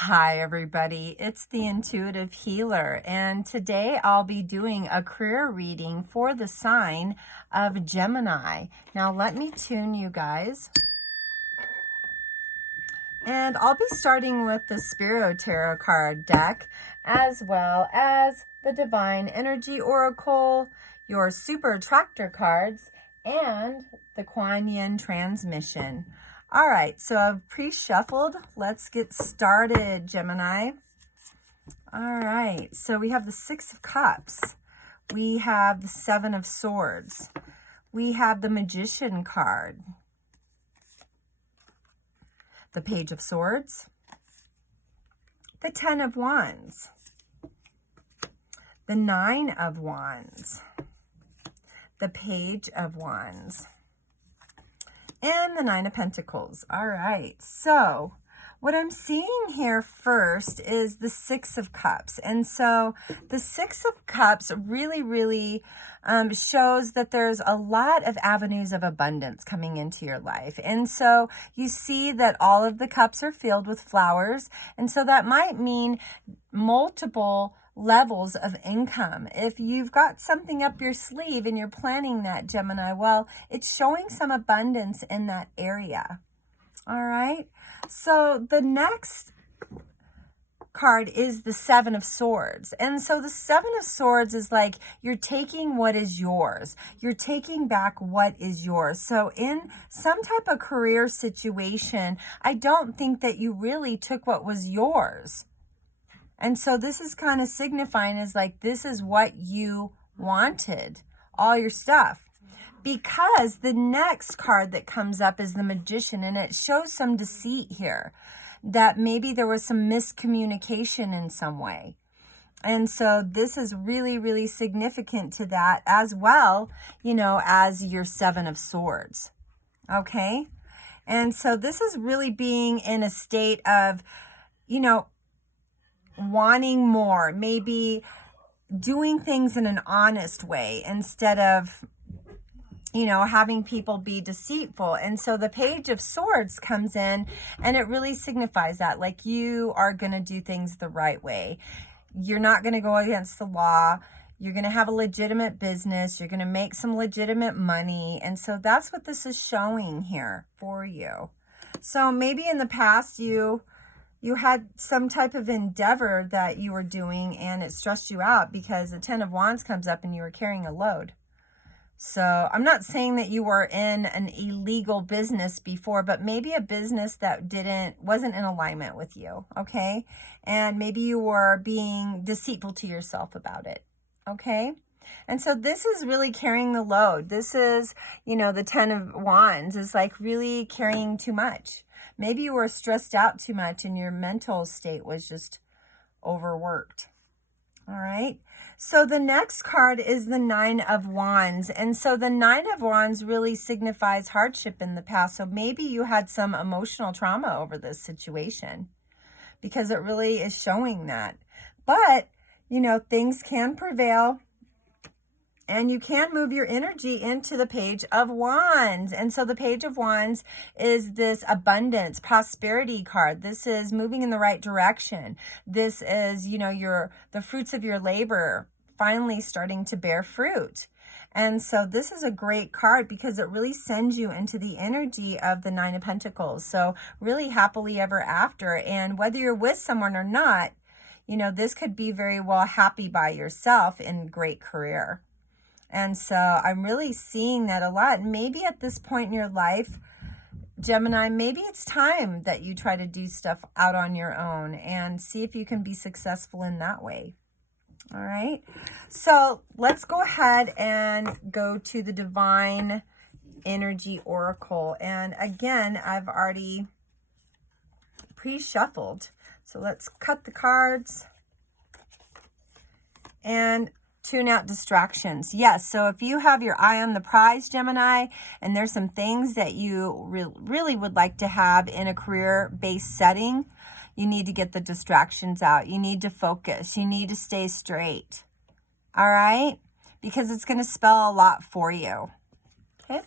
Hi everybody, it's the Intuitive Healer, and today I'll be doing a career reading for the sign of Gemini. Now let me tune you guys. And I'll be starting with the Spiro Tarot card deck, as well as the Divine Energy Oracle, your Super Attractor cards, and the Kuan Yin Transmission. All right, so I've pre-shuffled. Let's get started, Gemini. All right, so we have the Six of Cups. We have the Seven of Swords. We have the Magician card. The Page of Swords. The Ten of Wands. The Nine of Wands. The Page of Wands. And the Nine of Pentacles. All right, so what I'm seeing here first is the Six of Cups. And so the Six of Cups really shows that there's a lot of avenues of abundance coming into your life. And so you see that all of the cups are filled with flowers. And so that might mean multiple levels of income. If you've got something up your sleeve and you're planning that, Gemini, well, it's showing some abundance in that area. All right. So the next card is the Seven of Swords. And so the Seven of Swords is like you're taking what is yours. You're taking back what is yours. So in some type of career situation, I don't think that you really took what was yours. And so this is kind of signifying is like, this is what you wanted, all your stuff. Because the next card that comes up is the Magician, and it shows some deceit here, that maybe there was some miscommunication in some way. And so this is really significant to that, as well, you know, as your Seven of Swords. Okay. And so this is really being in a state of, you know, wanting more, maybe doing things in an honest way instead of, you know, having people be deceitful. And so the Page of Swords comes in, and it really signifies that, like, you are going to do things the right way. You're not going to go against the law. You're going to have a legitimate business. You're going to make some legitimate money. And so that's what this is showing here for you. So maybe in the past you had some type of endeavor that you were doing and it stressed you out because the Ten of Wands comes up and you were carrying a load. So I'm not saying that you were in an illegal business before, but maybe a business that wasn't in alignment with you, okay? And maybe you were being deceitful to yourself about it, okay? And so this is really carrying the load. This is, you know, the Ten of Wands is like really carrying too much. Maybe you were stressed out too much and your mental state was just overworked. All right. So the next card is the Nine of Wands. And so the Nine of Wands really signifies hardship in the past. So maybe you had some emotional trauma over this situation because it really is showing that. But, you know, things can prevail. And you can move your energy into the Page of Wands. And so the Page of Wands is this abundance, prosperity card. This is moving in the right direction. This is, you know, the fruits of your labor finally starting to bear fruit. And so this is a great card because it really sends you into the energy of the Nine of Pentacles. So really happily ever after. And whether you're with someone or not, you know, this could be very well happy by yourself in great career. And so I'm really seeing that a lot. Maybe at this point in your life, Gemini, maybe it's time that you try to do stuff out on your own and see if you can be successful in that way. All right. So let's go ahead and go to the Divine Energy Oracle. And again, I've already pre-shuffled. So let's cut the cards and tune out distractions. Yes, so if you have your eye on the prize, Gemini, and there's some things that you really would like to have in a career-based setting, you need to get the distractions out. You need to focus. You need to stay straight. All right? Because it's going to spell a lot for you. Okay?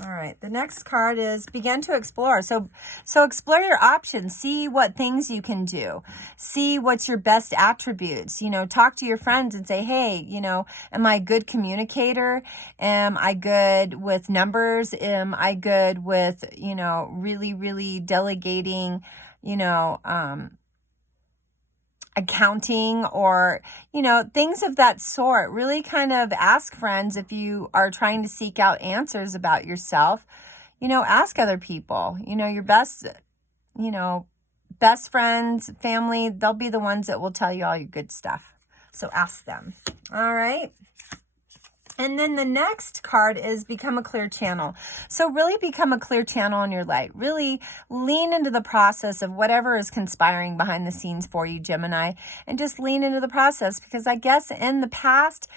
All right, the next card is begin to explore. So explore your options. See what things you can do. See what's your best attributes. You know, talk to your friends and say, hey, you know, am I a good communicator? Am I good with numbers? Am I good with, you know, really, really delegating, you know, accounting, or, you know, things of that sort. Really kind of ask friends if you are trying to seek out answers about yourself. You know, ask other people, you know, your best, you know, best friends, family, they'll be the ones that will tell you all your good stuff. So ask them. All right. And then the next card is become a clear channel. So really become a clear channel in your light. Really lean into the process of whatever is conspiring behind the scenes for you, Gemini, and just lean into the process, because I guess in the past,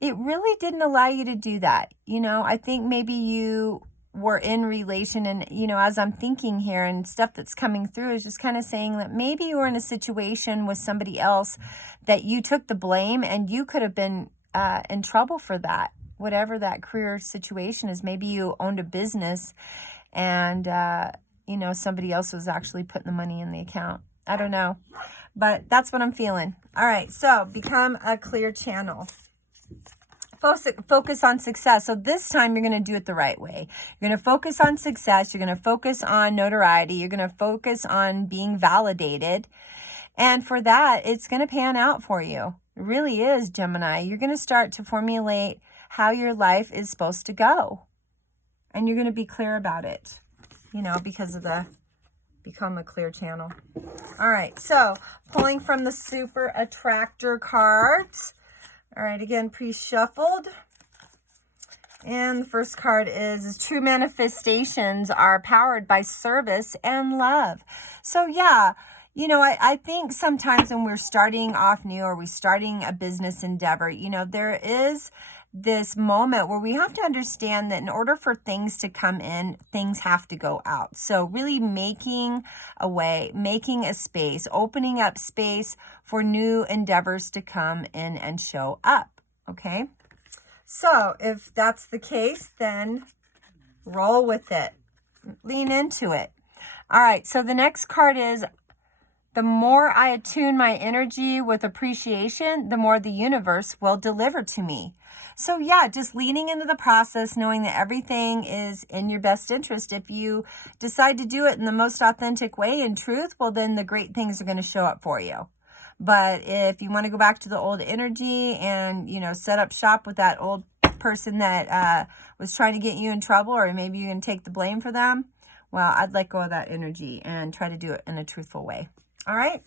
it really didn't allow you to do that. You know, I think maybe you were in relation, and, you know, as I'm thinking here and stuff that's coming through is just kind of saying that maybe you were in a situation with somebody else that you took the blame, and you could have been in trouble for that, whatever that career situation is. Maybe you owned a business and, you know, somebody else was actually putting the money in the account. I don't know, but that's what I'm feeling. All right, so become a clear channel. Focus on success. So this time you're going to do it the right way. You're going to focus on success. You're going to focus on notoriety. You're going to focus on being validated. And for that, it's going to pan out for you. It really is, Gemini. You're going to start to formulate how your life is supposed to go. And you're going to be clear about it, you know, because of the become a clear channel. All right, so pulling from the Super Attractor cards. All right, again, pre-shuffled. And the first card is true manifestations are powered by service and love. So yeah, you know, I think sometimes when we're starting off new or we're starting a business endeavor, you know, there is this moment where we have to understand that in order for things to come in, things have to go out. So really making a way, making a space, opening up space for new endeavors to come in and show up. Okay. So if that's the case, then roll with it. Lean into it. All right. So the next card is, the more I attune my energy with appreciation, the more the universe will deliver to me. So yeah, just leaning into the process, knowing that everything is in your best interest. If you decide to do it in the most authentic way in truth, well, then the great things are going to show up for you. But if you want to go back to the old energy and, you know, set up shop with that old person that was trying to get you in trouble, or maybe you can take the blame for them, well, I'd let go of that energy and try to do it in a truthful way. All right,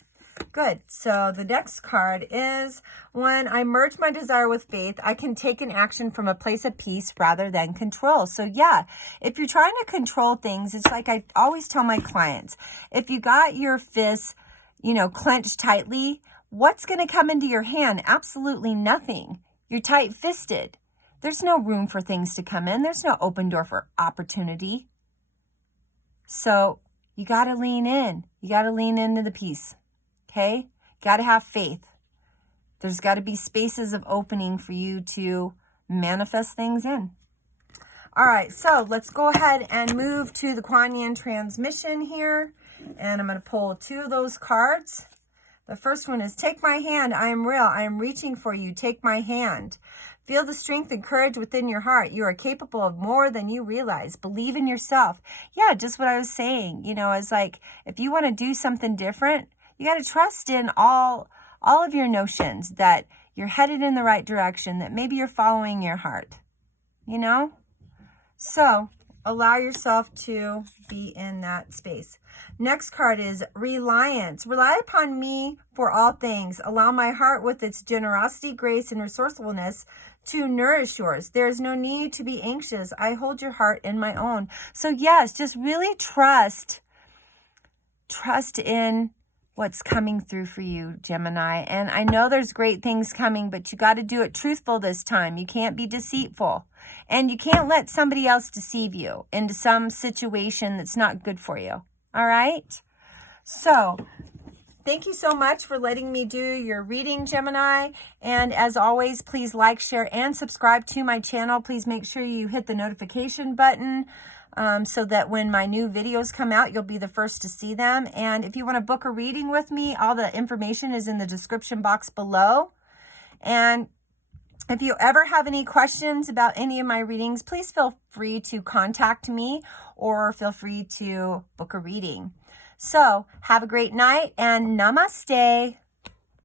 good. So the next card is, when I merge my desire with faith, I can take an action from a place of peace rather than control. So yeah, if you're trying to control things, it's like I always tell my clients, if you got your fists, you know, clenched tightly, what's going to come into your hand? Absolutely nothing. You're tight-fisted. There's no room for things to come in. There's no open door for opportunity. So you got to lean in. You got to lean into the peace, okay? You got to have faith. There's got to be spaces of opening for you to manifest things in. All right, so let's go ahead and move to the Kuan Yin transmission here. And I'm going to pull 2 of those cards. The first one is, take my hand. I am real. I am reaching for you. Take my hand. Feel the strength and courage within your heart. You are capable of more than you realize. Believe in yourself. Yeah, just what I was saying. You know, it's like, if you want to do something different, you got to trust in all of your notions that you're headed in the right direction, that maybe you're following your heart, you know? So allow yourself to be in that space. Next card is reliance. Rely upon me for all things. Allow my heart with its generosity, grace, and resourcefulness to nourish yours. There is no need to be anxious. I hold your heart in my own. So yes, just really trust in what's coming through for you, Gemini. And I know there's great things coming, but you got to do it truthful this time. You can't be deceitful. And you can't let somebody else deceive you into some situation that's not good for you. All right? So Thank you so much for letting me do your reading, Gemini. And as always, please like, share, and subscribe to my channel. Please make sure you hit the notification button so that when my new videos come out, you'll be the first to see them. And if you want to book a reading with me, all the information is in the description box below. And if you ever have any questions about any of my readings, please feel free to contact me or feel free to book a reading. So have a great night and namaste.